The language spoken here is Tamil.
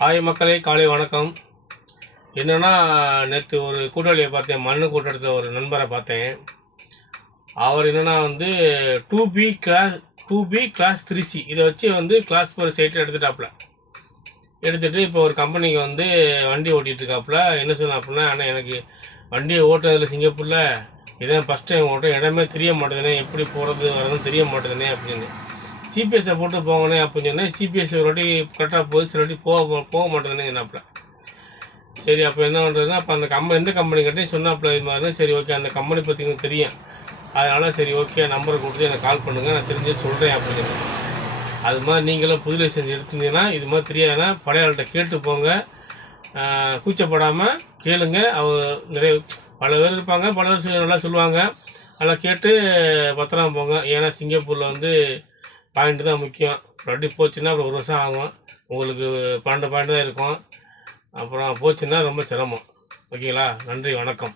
ஹாய் மக்களே, காலை வணக்கம். என்னென்னா, நேற்று ஒரு கூட்டாளியை பார்த்தேன். மண்ணு கூட்டத்தில் ஒரு நண்பரை பார்த்தேன். அவர் என்னென்னா வந்து 2B கிளாஸ் 3C இதை வச்சு கிளாஸ் 4 சைட்டை எடுத்துகிட்டு இப்போ ஒரு கம்பெனிக்கு வண்டி ஓட்டிகிட்டு இருக்காப்புல. என்ன சொன்னாப்புல, ஆனால் எனக்கு வண்டியை ஓட்டுறதுல சிங்கப்பூரில் இதான் ஃபஸ்ட் டைம் ஓட்டும், இடமே தெரிய மாட்டேதுனே, எப்படி போகிறது வரதுன்னு தெரிய மாட்டேதுனே அப்படின்னு. ஜிபிஎஸ்ஸை போட்டு போங்கண்ணே அப்படின்னு சொன்னேன். ஜிபிஎஸ் ஒரு வாட்டி கரெக்டாக போகுது, சில வாட்டி போக மாட்டேதுன்னு சொன்னாப்புல. சரி, அப்போ என்ன பண்ணுறதுன்னா, அப்போ அந்த எந்த கம்பெனி கேட்டேன் சொன்னாப்புல இது மாதிரி. சரி, ஓகே, அந்த கம்பெனி பற்றி எனக்கு தெரியும், அதனால் சரி ஓகே, நம்பரை கொடுத்து எனக்கு கால் பண்ணுங்கள், நான் தெரிஞ்சு சொல்கிறேன் அப்படின்னு. அது மாதிரி நீங்களும் புது லைசன்ஸ் எடுத்துருந்தீங்கன்னா இது மாதிரி தெரியாதுன்னா பழையாள்கிட்ட கேட்டு போங்க. கூச்சப்படாமல் கேளுங்க. நிறைய பல பேர் இருப்பாங்க, பல பேர் நல்லா சொல்லுவாங்க. அதெல்லாம் கேட்டு பத்திரமா போங்க. ஏன்னா சிங்கப்பூரில் பாயிண்ட்டு தான் முக்கியம். வண்டி போச்சுன்னா அப்புறம் 1 வருஷம் ஆகும். உங்களுக்கு 12 பாயிண்ட் தான் இருக்கும். அப்புறம் போச்சுன்னா ரொம்ப சிரமம். ஓகேங்களா? நன்றி, வணக்கம்.